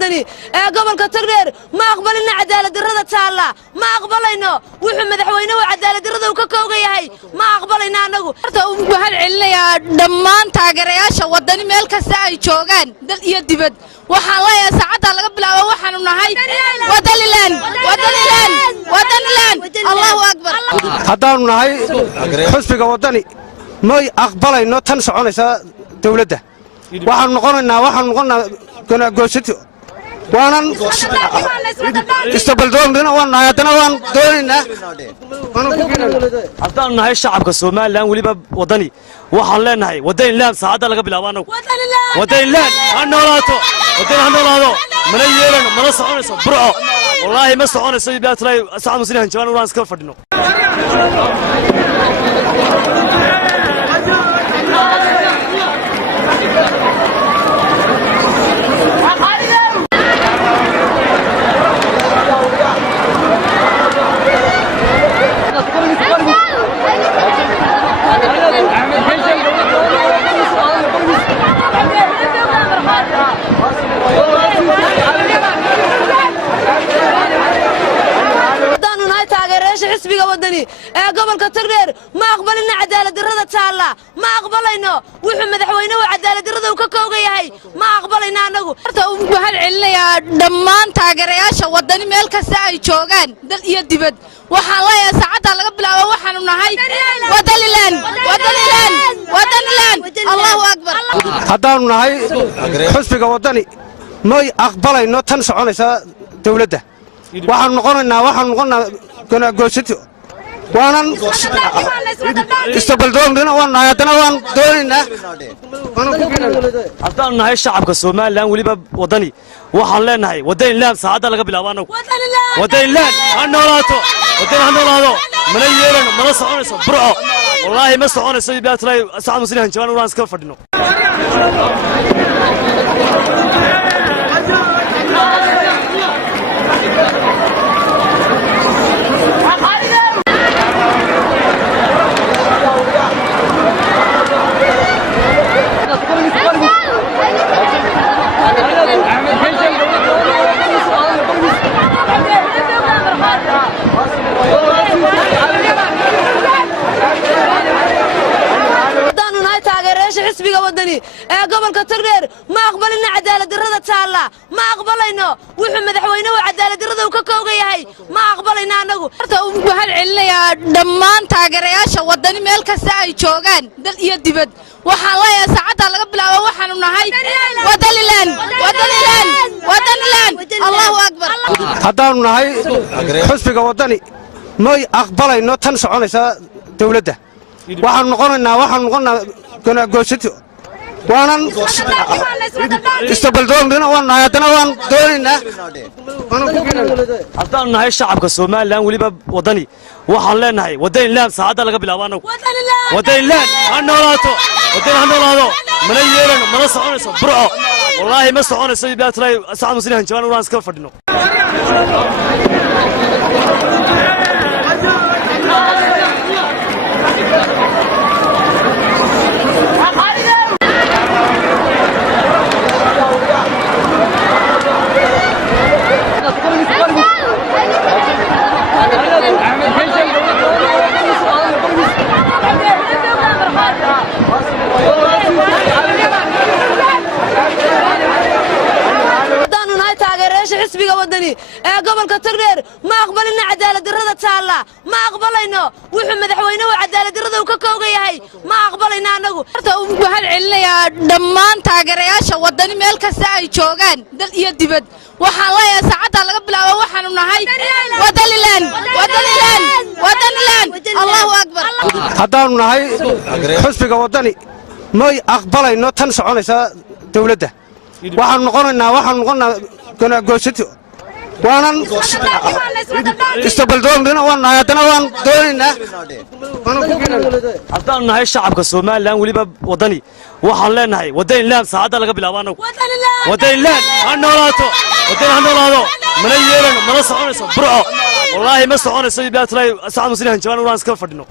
wadani ee gobolka Togdheer ma aqbalina cadaalad darrada taala ma aqbalayno wuxuu madaxweynuhu cadaalad darrada uu ka koogan yahay ma aqbalayna anagu horta uu waxaan celinayaa dhammaan taageerayaasha wadani meel kasta ay joogaan dal iyo dibad waxaan leeyahay saacada laga bilaabo waxaanu nahay wadaniland Allahu akbar haddaanu nahay xisbiga wadani ma aqbalayno tan soconaysa dawladda waxaan noqonaa goosati waanan istabaldoonina waan haddana waan doonaynaa haddaan nahay shacabka Soomaaliland waliba wadani waxaan leenahay wadaniland saacada laga bilaabo anagu wadaniland ha noolaato mana yeelano mana soconayso burco wallahi ma soconayso bilaatay saacad muslihan jawaan waan iska fadhino xisbiga wadani ee gobolka Togdheer ma aqbalina cadaalad darrada taala ma aqbalayno wuxuu madaxweynuhu cadaalad darrada uu ka koogan yahay ma aqbalayna anagu horta uu waxaan celinayaa dhammaan taageerayaasha wadani meel kasta ay joogaan dal iyo dibad waxaan leeyahay saacada laga bilaabo waxaanu nahay wadaniland Allahu akbar haddaanu nahay xisbiga wadani ma aqbalayno tan soconaysa dawladda waxaan noqonaa goosati waanan istabaldoonina waan haddana waan doonaynaa haddaan nahay shacabka Soomaaliland waliba wadani waxaan leenahay wadaniland saacada laga bilaabo anagu wadaniland ha noolaato mana yeelano mana soconayso burco wallahi ma soconayso bilaatay saacad muslihan jawaan waan iska fadhino xisbiga wadani ee gobolka Togdheer ma aqbalina cadaalad darrada taala ma aqbalayno wuxuu madaxweynuhu cadaalad darrada uu ka koogan yahay ma aqbalayna anagu horta uu waxaan celinayaa dhammaan taageerayaasha wadani meel kasta ay joogaan dal iyo dibad waxaan leeyahay saacada laga bilaabo waxaanu nahay wadaniland Allahu akbar haddaanu nahay xisbiga wadani ma aqbalayno tan soconaysa dawladda waxaan noqonaa goosati waanan istabaldoonina waan haddana waan doonaynaa haddaan nahay shacabka Soomaaliland waliba wadani waxaan leenahay wadaniland saacada laga bilaabo anagu wadaniland ha noolaato mana yeelano mana soconayso burco wallahi ma soconayso bilaatay saacad muslihan jawaan waan iska fadhino xisbiga wadani ee gobolka Togdheer ma aqbalina cadaalad darrada taala ma aqbalayno wuxuu madaxweynuhu cadaalad darrada uu ka koogan yahay ma aqbalayna anagu horta uu waxaan celinayaa dhammaan taageerayaasha wadani meel kasta ay joogaan dal iyo dibad waxaan leeyahay saacada laga bilaabo waxaanu nahay wadaniland Allahu akbar haddaanu nahay xisbiga wadani ma aqbalayno tan soconaysa dawladda waxaan noqonaa goosati waanan istabaldoonina waan haddana waan doonaynaa haddaan nahay shacabka Soomaaliland waliba wadani waxaan leenahay wadaniland saacada laga bilaabo anagu wadaniland ha noolaato mana yeelano mana soconayso burco wallahi ma soconayso bilaatay saacad muslihan jawaan waan iska fadhino